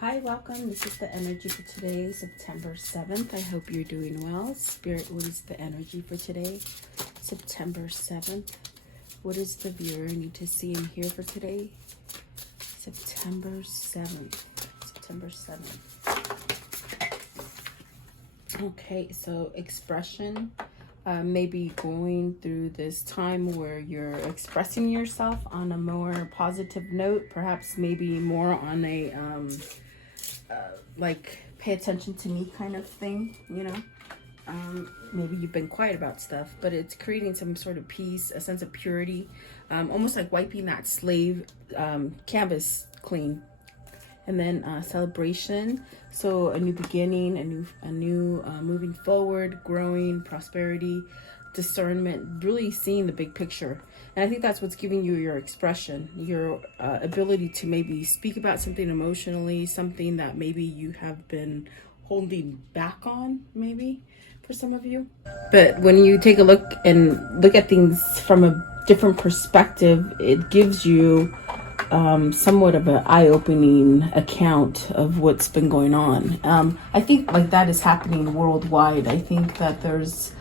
Hi, welcome. This is the energy for today, September 7th. I hope you're doing well. Spirit, what is the energy for today, September 7th? What does the viewer need to see and hear for today, September 7th? September 7th. Okay, so expression. Maybe going through this time where you're expressing yourself on a more positive note, perhaps maybe more on a like pay attention to me kind of thing, you know. Maybe you've been quiet about stuff, but it's creating some sort of peace, a sense of purity, almost like wiping that slave canvas clean. And then celebration, so a new beginning, a new moving forward, growing, prosperity, discernment, really seeing the big picture. And I think that's what's giving you your expression, your ability to maybe speak about something emotionally, something that maybe you have been holding back on, maybe for some of you. But when you take a look at things from a different perspective, it gives you somewhat of an eye-opening account of what's been going on. I think like that is happening worldwide. I think that there's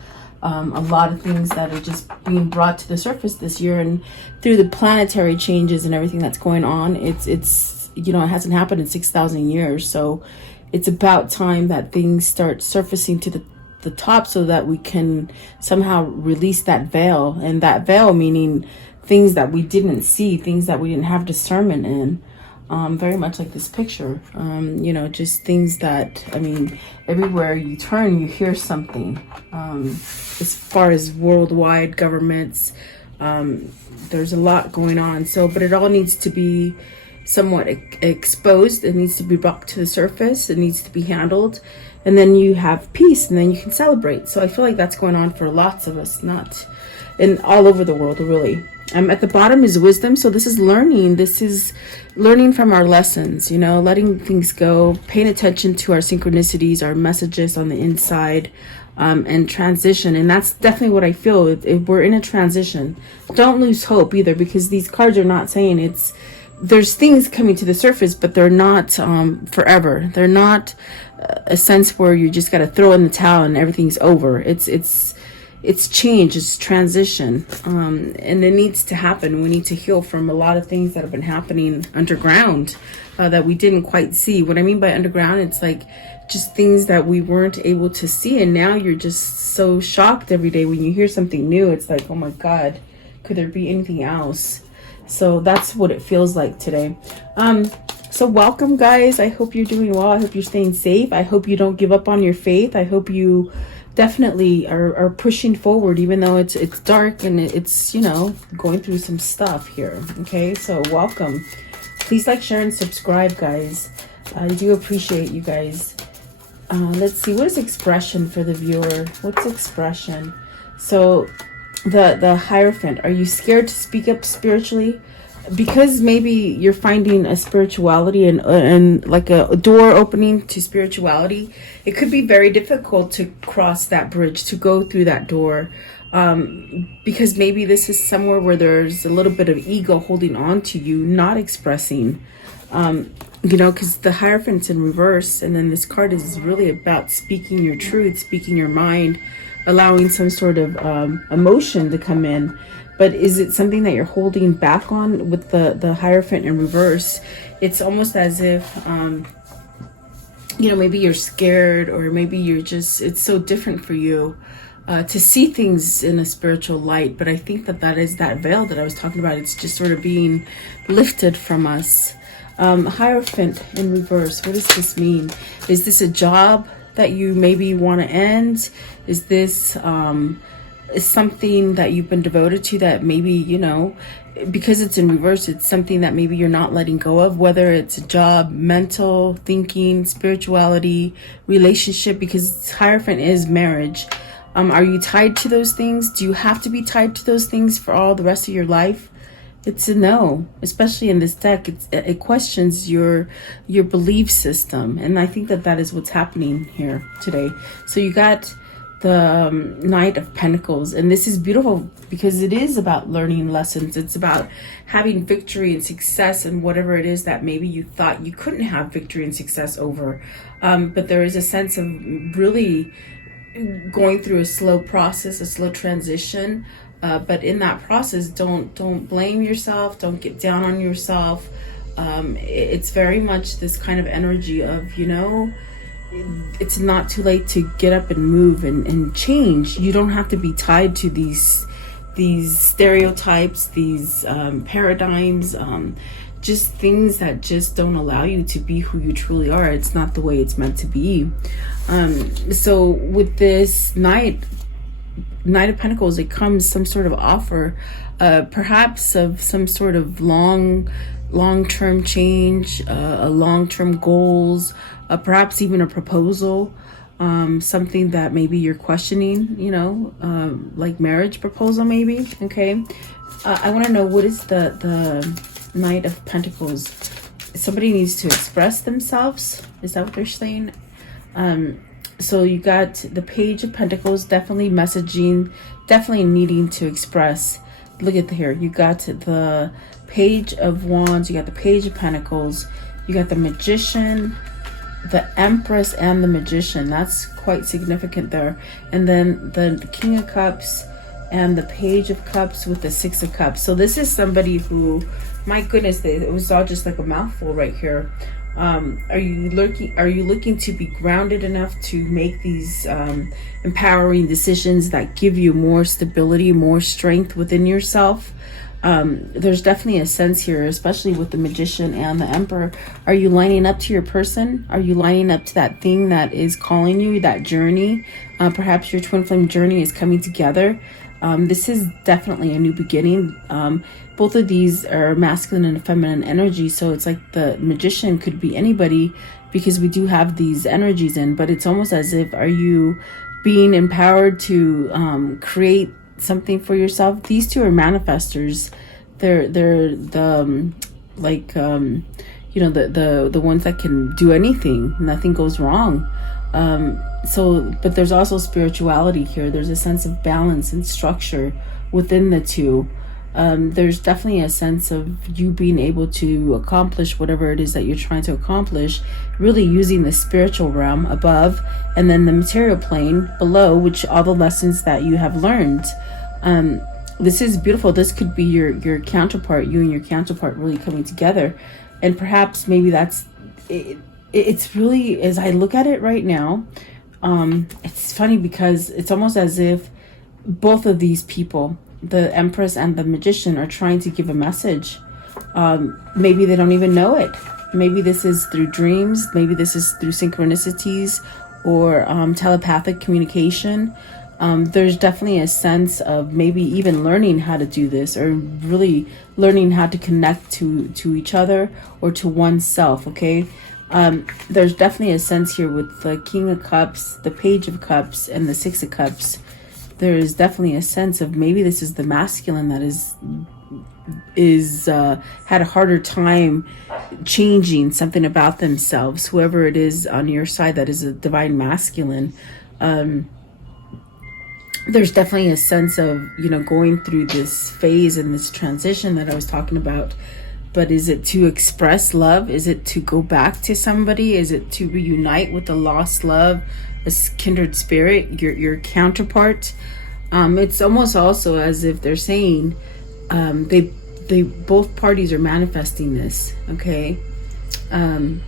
a lot of things that are just being brought to the surface this year, and through the planetary changes and everything that's going on, it's you know, it hasn't happened in 6,000 years. So it's about time that things start surfacing to the top, so that we can somehow release that veil, and that veil meaning things that we didn't see, things that we didn't have discernment in. Very much like this picture, you know, just things that, I mean, everywhere you turn, you hear something. As far as worldwide governments, there's a lot going on. So, but it all needs to be somewhat exposed. It needs to be brought to the surface. It needs to be handled. And then you have peace, and then you can celebrate. So I feel like that's going on for lots of us, not in all over the world, really. At the bottom is wisdom. So this is learning. This is learning from our lessons, you know, letting things go, paying attention to our synchronicities, our messages on the inside, and transition. And that's definitely what I feel. We're in a transition. Don't lose hope either, because these cards are not saying there's things coming to the surface, but they're not forever. They're not a sense where you just got to throw in the towel and everything's over. It's change, it's transition, and it needs to happen. We need to heal from a lot of things that have been happening underground that we didn't quite see. What I mean by underground, it's like just things that we weren't able to see, and now you're just so shocked every day when you hear something new. It's like, oh my God, could there be anything else? So that's what it feels like today. So welcome, guys. I hope you're doing well. I hope you're staying safe. I hope you don't give up on your faith. I hope you definitely are pushing forward, even though it's dark and it's, you know, going through some stuff here. Okay, so welcome. Please like, share, and subscribe, guys. I do appreciate you guys. Let's see, what is expression for the viewer? What's expression? So the Hierophant, are you scared to speak up spiritually? Because maybe you're finding a spirituality and like a door opening to spirituality, it could be very difficult to cross that bridge, to go through that door, because maybe this is somewhere where there's a little bit of ego holding on to you, not expressing, you know, because the Hierophant's in reverse, and then this card is really about speaking your truth, speaking your mind, allowing some sort of emotion to come in. But is it something that you're holding back on with the Hierophant in reverse? It's almost as if, you know, maybe you're scared, or maybe you're just, it's so different for you to see things in a spiritual light. But I think that is that veil that I was talking about. It's just sort of being lifted from us. Hierophant in reverse, what does this mean? Is this a job that you maybe want to end? Is this is something that you've been devoted to that maybe, you know, because it's in reverse, it's something that maybe you're not letting go of, whether it's a job, mental thinking, spirituality, relationship, because Hierophant is marriage. Are you tied to those things? Do you have to be tied to those things for all the rest of your life? It's a no, especially in this deck. It questions your belief system, and I think that is what's happening here today. So you got Knight of Pentacles, and this is beautiful because it is about learning lessons. It's about having victory and success and whatever it is that maybe you thought you couldn't have victory and success over. But there is a sense of really going through a slow process, a slow transition. But in that process, don't blame yourself. Don't get down on yourself. It's very much this kind of energy of, you know, it's not too late to get up and move and change. You don't have to be tied to these stereotypes, these paradigms, just things that just don't allow you to be who you truly are. It's not the way it's meant to be. So with this Knight of Pentacles, it comes some sort of offer, perhaps of some sort of long-term change, long-term goals, perhaps even a proposal, something that maybe you're questioning, you know, like marriage proposal maybe. Okay. I want to know, what is the Knight of Pentacles? Somebody needs to express themselves. Is that what they're saying? So you got the Page of Pentacles, definitely messaging, definitely needing to express. Look at here. You got the Page of Wands, you got the Page of Pentacles, you got the Magician, the Empress, and the Magician. That's quite significant there. And then the King of Cups and the Page of Cups with the Six of Cups. So this is somebody who, my goodness, it was all just like a mouthful right here. Are you looking to be grounded enough to make these empowering decisions that give you more stability, more strength within yourself? There's definitely a sense here, especially with the Magician and the Emperor. Are you lining up to your person? Are you lining up to that thing that is calling you, that journey? Perhaps your twin flame journey is coming together. This is definitely a new beginning. Both of these are masculine and feminine energy, so it's like the Magician could be anybody, because we do have these energies in, but it's almost as if, are you being empowered to create something for yourself? These two are manifestors. They're the you know, the ones that can do anything. Nothing goes wrong. But there's also spirituality here. There's a sense of balance and structure within the two. There's definitely a sense of you being able to accomplish whatever it is that you're trying to accomplish, really using the spiritual realm above and then the material plane below, which all the lessons that you have learned. This is beautiful. This could be your counterpart, you and your counterpart really coming together. And perhaps maybe that's it. It's really, as I look at it right now, it's funny because it's almost as if both of these people, the Empress and the Magician, are trying to give a message. Maybe they don't even know it. Maybe this is through dreams. Maybe this is through synchronicities or telepathic communication. There's definitely a sense of maybe even learning how to do this, or really learning how to connect to each other or to oneself. Okay. There's definitely a sense here with the King of Cups, the Page of Cups, and the Six of Cups. There is definitely a sense of maybe this is the masculine that had a harder time changing something about themselves. Whoever it is on your side that is a divine masculine, there's definitely a sense of, you know, going through this phase and this transition that I was talking about. But is it to express love? Is it to go back to somebody? Is it to reunite with a lost love, a kindred spirit, your counterpart? It's almost also as if they're saying they both parties are manifesting this. Okay. And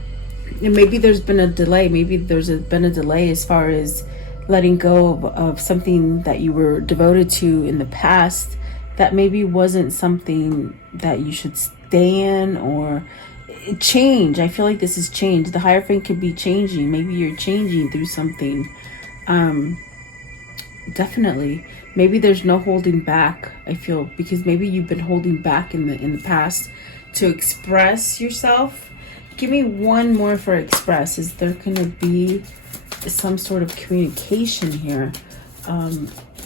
maybe there's been a delay. Maybe been a delay as far as letting go of something that you were devoted to in the past that maybe wasn't something that you should stay in, or change. I feel like this is change. The Hierophant could be changing. Maybe you're changing through something. Definitely. Maybe there's no holding back, I feel, because maybe you've been holding back in the past to express yourself. Give me one more for express. Is there going to be some sort of communication here?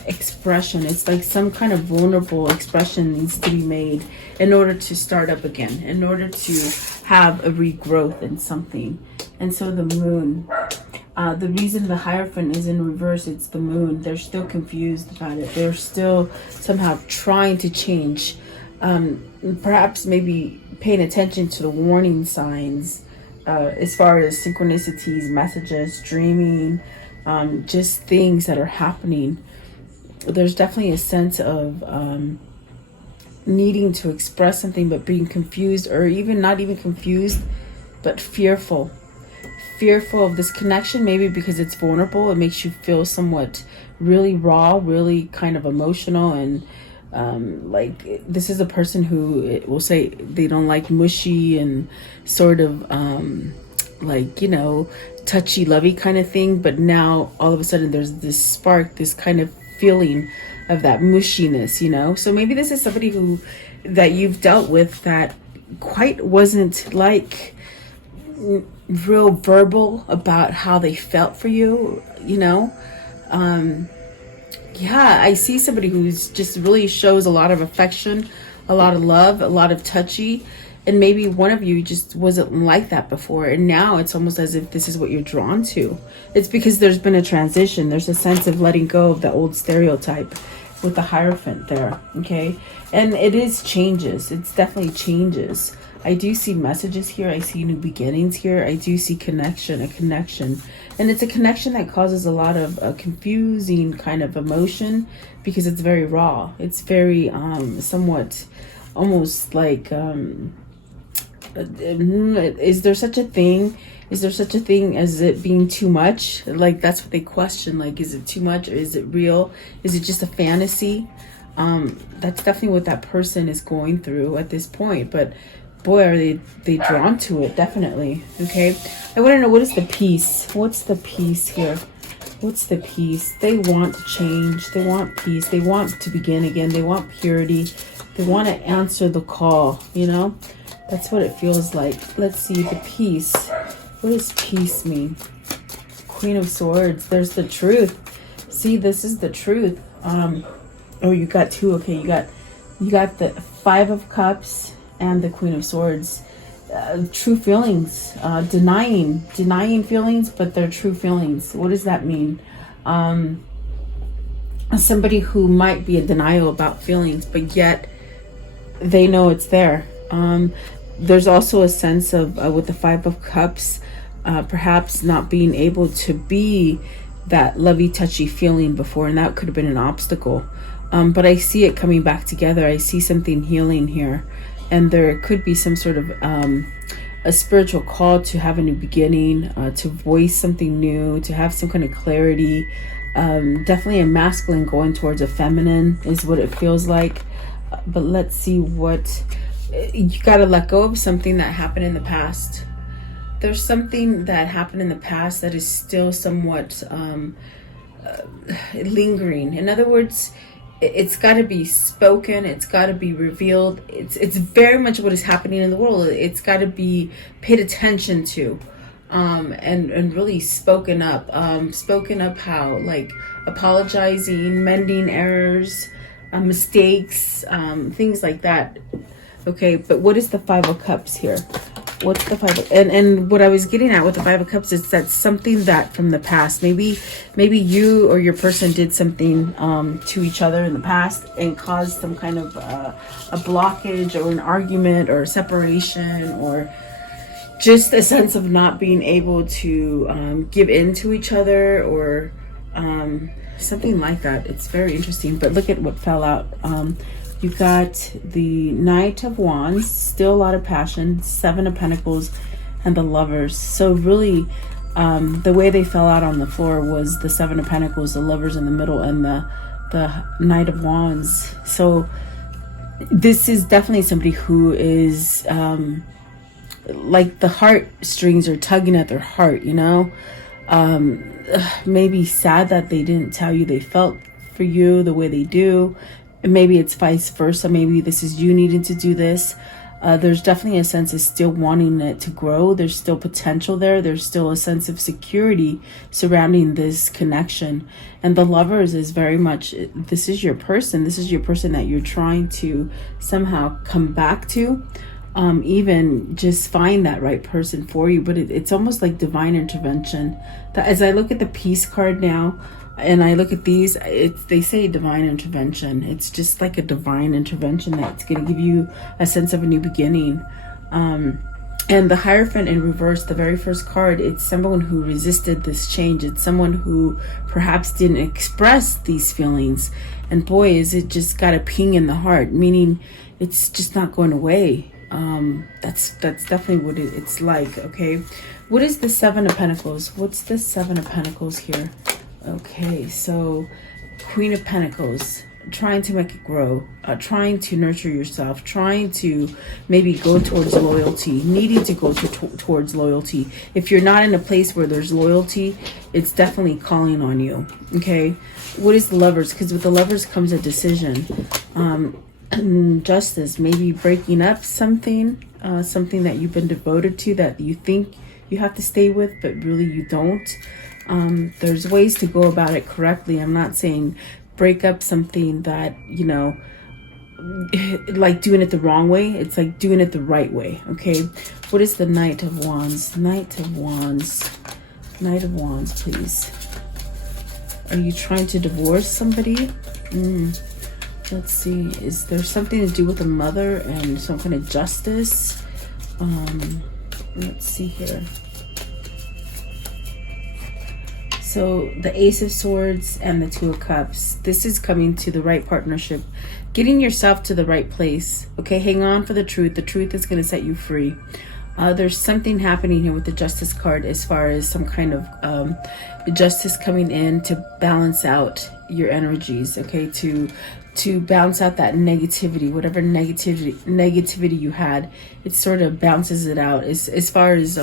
Expression. It's like some kind of vulnerable expression needs to be made in order to start up again, in order to have a regrowth in something. And so the Moon. The reason the Hierophant is in reverse, it's the moon. They're still confused about it. They're still somehow trying to change. Perhaps maybe paying attention to the warning signs as far as synchronicities, messages, dreaming, just things that are happening. There's definitely a sense of needing to express something but being confused, or even not even confused, but fearful of this connection, maybe because it's vulnerable. It makes you feel somewhat really raw, really kind of emotional, and like this is a person who will say they don't like mushy and sort of like, you know, touchy lovey kind of thing, but now all of a sudden there's this spark, this kind of feeling of that mushiness, you know. So maybe this is somebody who that you've dealt with that quite wasn't like real verbal about how they felt for you, you know. Yeah, I see somebody who's just really shows a lot of affection, a lot of love, a lot of touchy, and maybe one of you just wasn't like that before, and now it's almost as if this is what you're drawn to. It's because there's been a transition. There's a sense of letting go of the old stereotype with the Hierophant there, okay? And it is changes. It's definitely changes. I do see messages here. I see new beginnings here. I do see connection, a connection. And it's a connection that causes a lot of confusing kind of emotion because it's very raw. It's very somewhat almost like, is there such a thing? Is there such a thing as it being too much? Like, that's what they question. Like, is it too much, or is it real? Is it just a fantasy? That's definitely what that person is going through at this point. But boy, are they drawn to it, definitely. Okay, I want to know, what is the peace? What's the peace here? What's the peace? They want to change. They want peace. They want to begin again. They want purity. They want to answer the call, you know? That's what it feels like. Let's see, the peace. What does peace mean? Queen of Swords. There's the truth. See, this is the truth. Oh, you got two. Okay, you got the Five of Cups and the Queen of Swords. True feelings. Denying feelings, but they're true feelings. What does that mean? Somebody who might be in denial about feelings, but yet they know it's there. There's also a sense of, with the Five of Cups, perhaps not being able to be that lovey touchy feeling before, and that could have been an obstacle. But I see it coming back together. I see something healing here, and there could be some sort of a spiritual call to have a new beginning, to voice something new, to have some kind of clarity. Definitely a masculine going towards a feminine is what it feels like. But let's see what you got to let go of. Something that happened in the past. There's something that happened in the past that is still somewhat lingering. In other words, it's got to be spoken. It's got to be revealed. It's very much what is happening in the world. It's got to be paid attention to, and really spoken up. Spoken up how? Like apologizing, mending errors, mistakes, things like that. Okay, but what is the Five of Cups here? What's the Five? And what I was getting at with the Five of Cups is that something that from the past, maybe you or your person did something to each other in the past and caused some kind of a blockage or an argument or separation, or just a sense of not being able to give in to each other, or something like that. It's very interesting. But look at what fell out. You got the Knight of Wands, still a lot of passion, Seven of Pentacles, and the Lovers. So really, the way they fell out on the floor was the Seven of Pentacles, the Lovers in the middle, and the Knight of Wands. So this is definitely somebody who is like the heartstrings are tugging at their heart, you know? Maybe sad that they didn't tell you they felt for you the way they do. And maybe it's vice versa. Maybe this is you needing to do this. There's definitely a sense of still wanting it to grow. There's still potential there. There's still a sense of security surrounding this connection. And the Lovers is very much, this is your person. This is your person that you're trying to somehow come back to. even just find that right person for you. But it's almost like divine intervention. As I look at the peace card now, and I look at these, they say divine intervention. It's just like a divine intervention that's going to give you a sense of a new beginning. And the Hierophant in reverse, the very first card, it's someone who resisted this change. It's someone who perhaps didn't express these feelings. And boy, is it just got a ping in the heart, meaning it's just not going away. That's definitely what it's like, okay? What is the Seven of Pentacles? What's the Seven of Pentacles here? Okay, so Queen of Pentacles, trying to make it grow, trying to nurture yourself, trying to maybe go towards loyalty, needing to go towards loyalty. If you're not in a place where there's loyalty, it's definitely calling on you, okay? What is the Lovers? Because with the Lovers comes a decision. Justice, maybe breaking up something, something that you've been devoted to, that you think you have to stay with, but really you don't. There's ways to go about it correctly. I'm not saying break up something that, you know, like doing it the wrong way. It's like doing it the right way, okay? What is the Knight of Wands? Knight of Wands. Knight of Wands, please. Are you trying to divorce somebody? Let's see. Is there something to do with a mother and some kind of justice? Let's see here. So the Ace of Swords and the Two of Cups. This is coming to the right partnership. Getting yourself to the right place. Okay, hang on for the truth. The truth is going to set you free. There's something happening here with the Justice card as far as some kind of justice coming in to balance out your energies. Okay, to balance out that negativity, whatever negativity you had. It sort of bounces it out as far as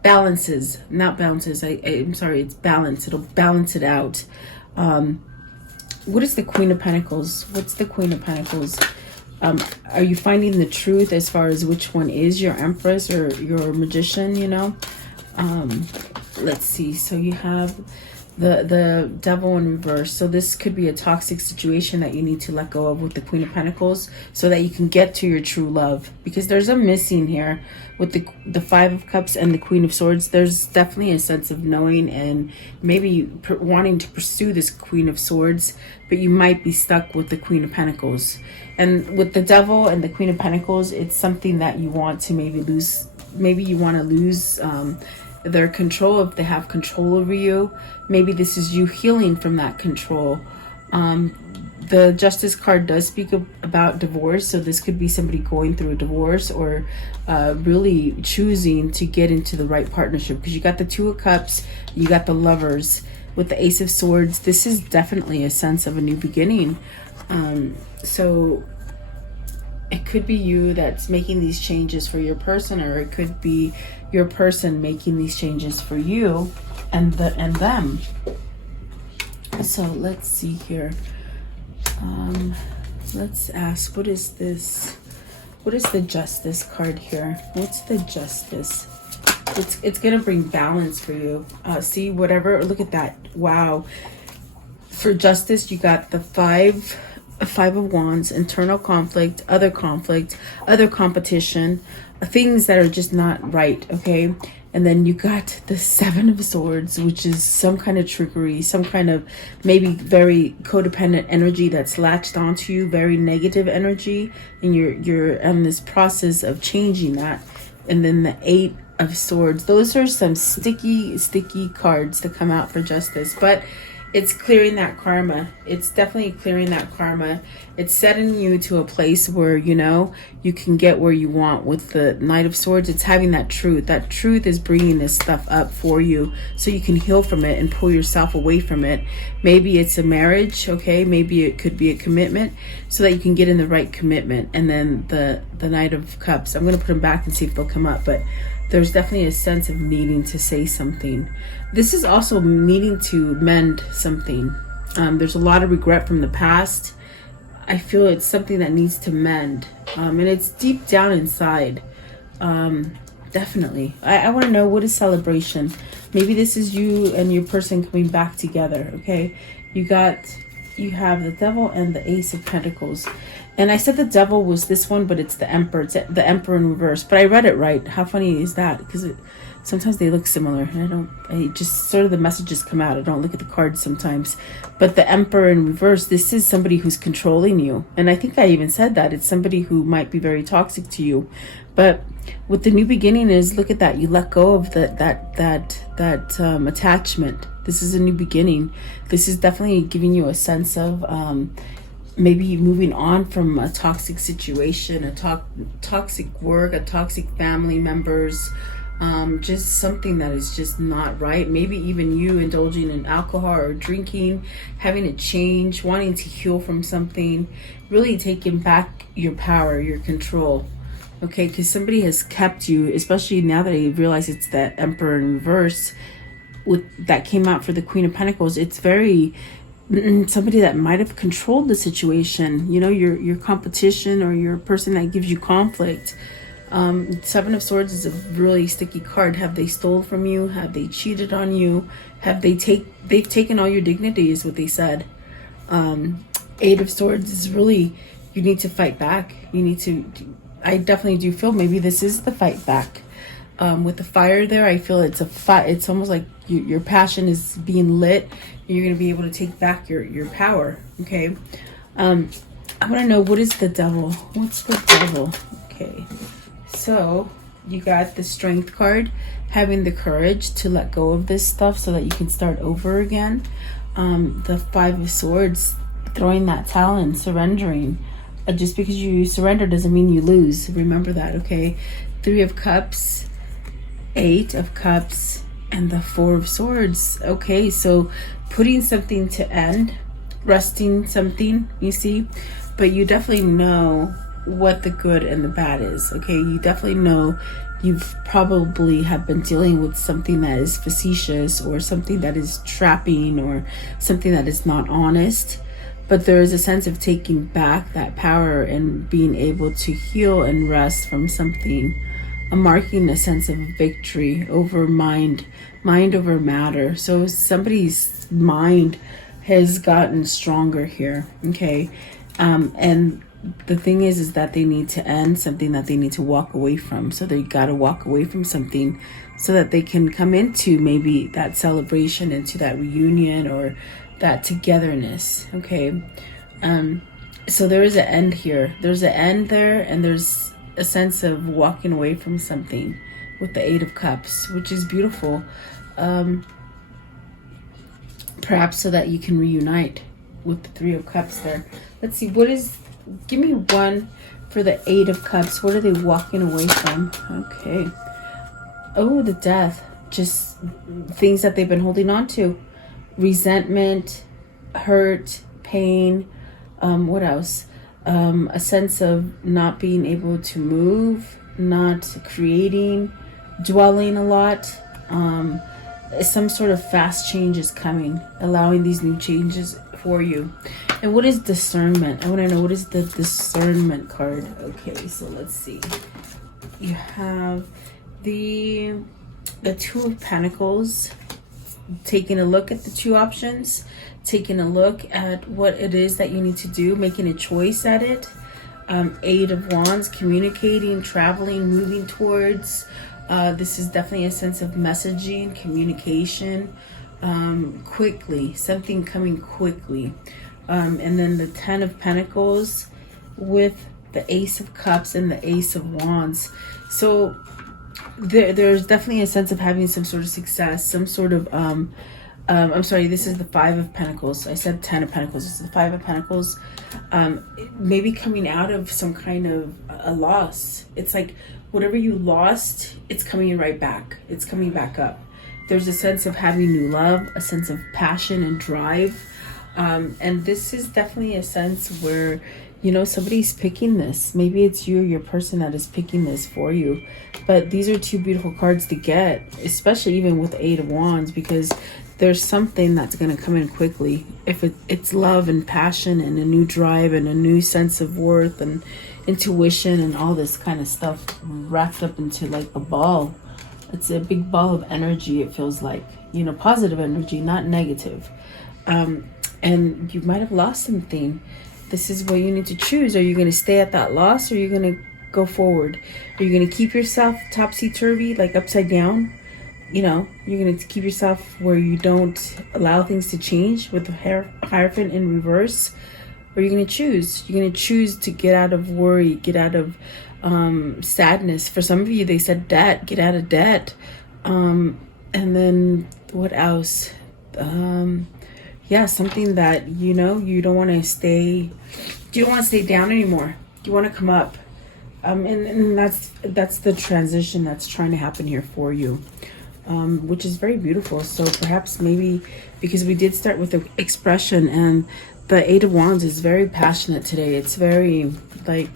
balances, not bounces. I'm sorry, it's balance. It'll balance it out. What is the Queen of Pentacles? What's the Queen of Pentacles? Are you finding the truth as far as which one is your Empress or your Magician, you know? Let's see. So you have the Devil in reverse. So this could be a toxic situation that you need to let go of with the Queen of Pentacles so that you can get to your true love. Because there's a missing here with the Five of Cups and the Queen of Swords. There's definitely a sense of knowing and maybe wanting to pursue this Queen of Swords, but you might be stuck with the Queen of Pentacles. And with the Devil and the Queen of Pentacles, it's something that you want to maybe lose. Maybe you want to lose their control if they have control over you. Maybe this is you healing from that control. The Justice card does speak about divorce, so this could be somebody going through a divorce or really choosing to get into the right partnership, because you got the Two of Cups, you got the Lovers. With the Ace of Swords, this is definitely a sense of a new beginning. So it could be you that's making these changes for your person, or it could be your person making these changes for you and them. So let's see here. Let's ask, what is this? What is the Justice card here? What's the Justice? It's gonna bring balance for you. See, whatever, look at that. Wow. For Justice, you got the Five of Wands, internal conflict, other competition, things that are just not right, okay? And then you got the Seven of Swords, which is some kind of trickery, some kind of maybe very codependent energy that's latched onto you, very negative energy, and you're in this process of changing that. And then the Eight of Swords. Those are some sticky cards to come out for Justice, but it's clearing that karma. It's definitely clearing that karma. It's setting you to a place where, you know, you can get where you want. With the Knight of Swords, it's having that truth. That truth is bringing this stuff up for you so you can heal from it and pull yourself away from it. Maybe it's a marriage, okay? Maybe it could be a commitment so that you can get in the right commitment. And then the Knight of Cups, I'm going to put them back and see if they'll come up, but there's definitely a sense of needing to say something. This is also needing to mend something. There's a lot of regret from the past. I feel it's something that needs to mend. And it's deep down inside. Definitely. I want to know, what is celebration? Maybe this is you and your person coming back together, okay? You have the Devil and the Ace of Pentacles. And I said the devil was this one, but it's the emperor. It's the emperor in reverse. But I read it right. How funny is that? Because sometimes they look similar. And I just sort of the messages come out. I don't look at the cards sometimes. But the emperor in reverse, this is somebody who's controlling you. And I think I even said that. It's somebody who might be very toxic to you. But with the new beginning is, look at that. You let go of that attachment. This is a new beginning. This is definitely giving you a sense of maybe moving on from a toxic situation, a toxic work, a toxic family members, just something that is just not right. Maybe even you indulging in alcohol or drinking, having a change, wanting to heal from something, really taking back your power, your control. Okay, because somebody has kept you, especially now that I realize it's that emperor in reverse that came out for the Queen of Pentacles. It's very somebody that might have controlled the situation, you know, your competition or your person that gives you conflict. Seven of Swords is a really sticky card. Have they stole from you? Have they cheated on you? Have they've taken all your dignity is what they said. Eight of Swords is really, you need to fight back. You need to, I definitely do feel maybe this is the fight back. With the fire there, I feel it's a fight. It's almost like your passion is being lit. You're going to be able to take back your power. Okay. I want to know, what is the devil? What's the devil? Okay. So you got the Strength card, having the courage to let go of this stuff so that you can start over again. The Five of Swords, throwing that towel and surrendering. Just because you surrender doesn't mean you lose. Remember that, okay? Three of Cups, Eight of Cups, and the Four of Swords. Okay, so putting something to end, resting something, you see, but you definitely know what the good and the bad is. Okay, you definitely know you've probably have been dealing with something that is facetious or something that is trapping or something that is not honest, but there is a sense of taking back that power and being able to heal and rest from something. Marking a sense of victory over mind over matter. So somebody's mind has gotten stronger here. Okay, and the thing is that they need to end something that they need to walk away from. So they got to walk away from something so that they can come into maybe that celebration, into that reunion or that togetherness. Okay, so there is an end here. There's an end there, and there's a sense of walking away from something with the Eight of Cups, which is beautiful. Perhaps so that you can reunite with the Three of Cups there. Let's see, give me one for the Eight of Cups. What are they walking away from? Okay. Oh, the Death. Just things that they've been holding on to. Resentment, hurt, pain. What else? A sense of not being able to move, not creating, dwelling a lot. Some sort of fast change is coming, allowing these new changes for you. And what is discernment? I want to know, what is the discernment card? Okay, so let's see. You have the Two of Pentacles, taking a look at the two options, taking a look at what it is that you need to do, making a choice at it. Eight of Wands, communicating, traveling, moving towards. This is definitely a sense of messaging, communication, quickly, something coming quickly. And then the Ten of Pentacles with the Ace of Cups and the Ace of Wands. So there's definitely a sense of having some sort of success, some sort of I'm sorry, this is the Five of Pentacles. I said Ten of Pentacles. This is the Five of Pentacles. Maybe coming out of some kind of a loss. It's like whatever you lost, it's coming right back. It's coming back up. There's a sense of having new love, a sense of passion and drive. And this is definitely a sense where, you know, somebody's picking this. Maybe it's you or your person that is picking this for you. But these are two beautiful cards to get, especially even with the Eight of Wands, because there's something that's going to come in quickly. If it's love and passion and a new drive and a new sense of worth and intuition and all this kind of stuff wrapped up into like a ball. It's a big ball of energy, it feels like, you know, positive energy, not negative. And you might have lost something. this is what you need to choose. Are you going to stay at that loss, or are you going to go forward? Are you going to keep yourself topsy-turvy, like upside down? You know, you're going to keep yourself where you don't allow things to change with the Hierophant in reverse? Or you're going to choose? You're going to choose to get out of worry, get out of sadness. For some of you, they said debt, get out of debt. And then what else? Yeah, something that, you know, you don't want to stay down anymore. You want to come up. And that's the transition that's trying to happen here for you. Which is very beautiful. So perhaps maybe because we did start with the expression, and the Eight of Wands is very passionate today. It's very like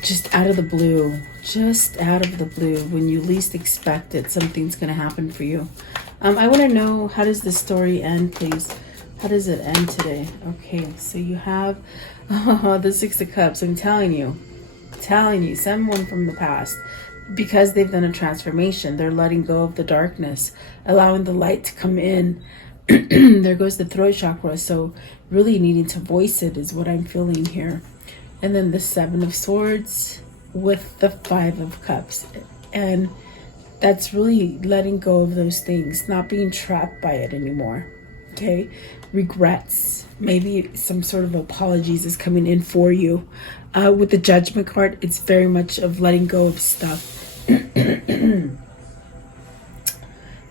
just out of the blue, when you least expect it, something's going to happen for you. I want to know, how does this story end, please? How does it end today? Okay, so you have the Six of Cups. I'm telling you, someone from the past, because they've done a transformation, they're letting go of the darkness, allowing the light to come in. There goes the throat chakra. So really needing to voice it is what I'm feeling here. And then the Seven of Swords with the Five of Cups. And that's really letting go of those things, not being trapped by it anymore. Okay? Regrets. Maybe some sort of apologies is coming in for you. With the Judgment card, it's very much of letting go of stuff.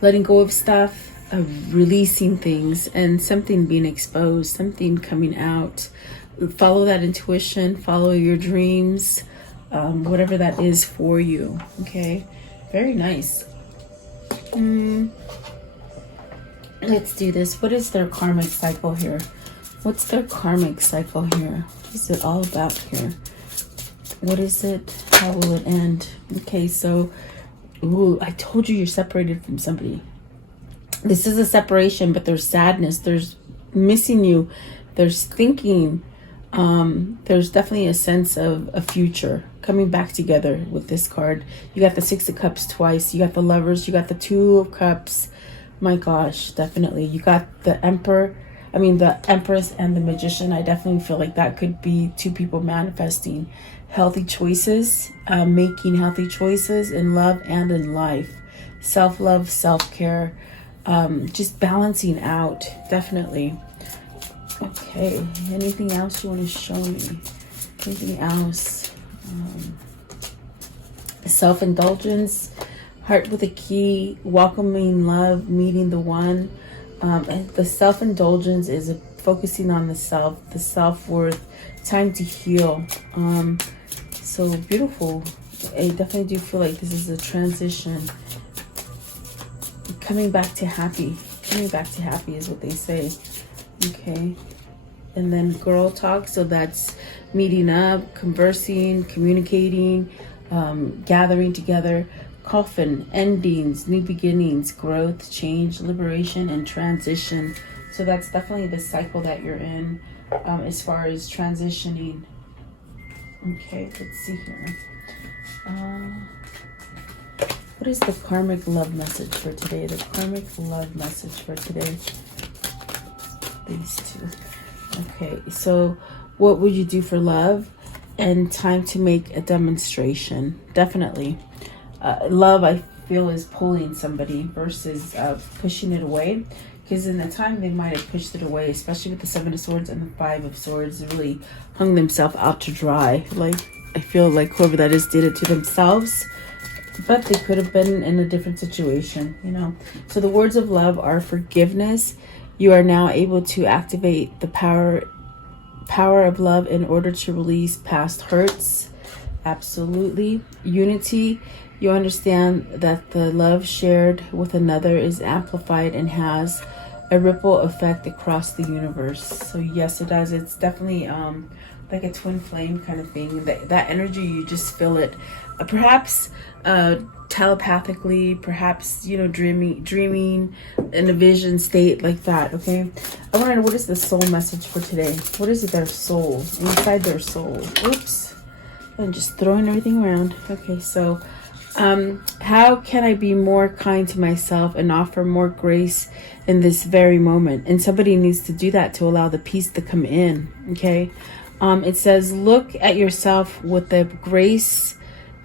Letting go of stuff, releasing things, and something being exposed, something coming out. Follow that intuition, follow your dreams, whatever that is for you. Okay, very nice. Let's do this. What is their karmic cycle here? What's their karmic cycle here? What is it all about here? What is it? How will it end? Okay, so, ooh, I told you you're separated from somebody. This is a separation, but there's sadness. There's missing you. There's thinking. There's definitely a sense of a future coming back together with this card. You got the Six of Cups twice. You got the Lovers. You got the Two of Cups. My gosh, definitely. You got the the Empress and the Magician. I definitely feel like that could be two people manifesting healthy choices, making healthy choices in love and in life. Self-love, self-care, just balancing out, definitely. Okay, anything else you want to show me? Anything else? Self-indulgence, heart with a key, welcoming love, meeting the one. And the self-indulgence is focusing on the self, the self-worth, time to heal. So beautiful. I definitely do feel like this is a transition. Coming back to happy. Coming back to happy is what they say. Okay. And then girl talk. So that's meeting up, conversing, communicating, gathering together. Coffin, endings, new beginnings, growth, change, liberation, and transition. So that's definitely the cycle that you're in as far as transitioning. Okay, let's see here. What is the karmic love message for today? The karmic love message for today. These two. Okay, so what would you do for love? And time to make a demonstration. Definitely. Love, I feel, is pulling somebody versus pushing it away. Because in the time they might have pushed it away, especially with the Seven of Swords and the Five of Swords, they really hung themselves out to dry. Like, I feel like whoever that is did it to themselves. But they could have been in a different situation, you know. So the words of love are forgiveness. You are now able to activate the power of love in order to release past hurts. Absolutely. Unity. You understand that the love shared with another is amplified and has a ripple effect across the universe. So yes, it does. It's definitely like a twin flame kind of thing. That energy, you just feel it. Perhaps telepathically, perhaps, you know, dreaming in a vision state like that. Okay, I want to know, what is the soul message for today? What is it, their soul, inside their soul? Oops, I'm just throwing everything around. Okay, so How can I be more kind to myself and offer more grace in this very moment? And somebody needs to do that to allow the peace to come in. Okay. It says, look at yourself with the grace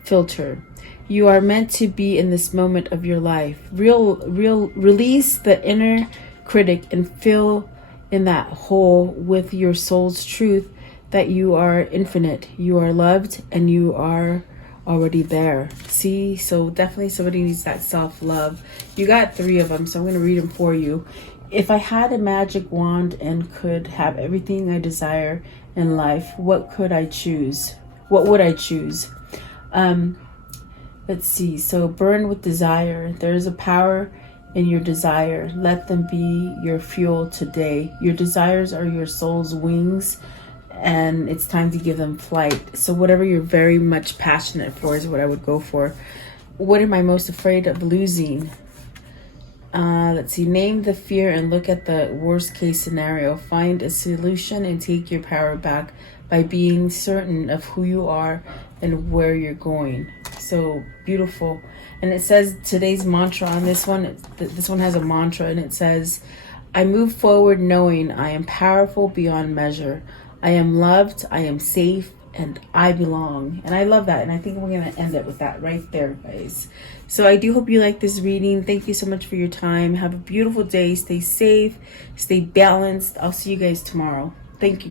filter. You are meant to be in this moment of your life. Release the inner critic and fill in that hole with your soul's truth that you are infinite, you are loved, and you are already there. See, so definitely somebody needs that self-love. You got 3 of them, so I'm going to read them for you. If I had a magic wand and could have everything I desire in life, what could I choose? What would I choose? Let's see. So burn with desire. There is a power in your desire. Let them be your fuel today. Your desires are your soul's wings, and it's time to give them flight. So whatever you're very much passionate for is what I would go for. What am I most afraid of losing? Let's see. Name the fear and look at the worst case scenario. Find a solution and take your power back by being certain of who you are and where you're going. So beautiful. And it says today's mantra on this one, this one has a mantra, and it says, I move forward knowing I am powerful beyond measure. I am loved, I am safe, and I belong. And I love that. And I think we're going to end it with that right there, guys. So I do hope you like this reading. Thank you so much for your time. Have a beautiful day. Stay safe, stay balanced. I'll see you guys tomorrow. Thank you.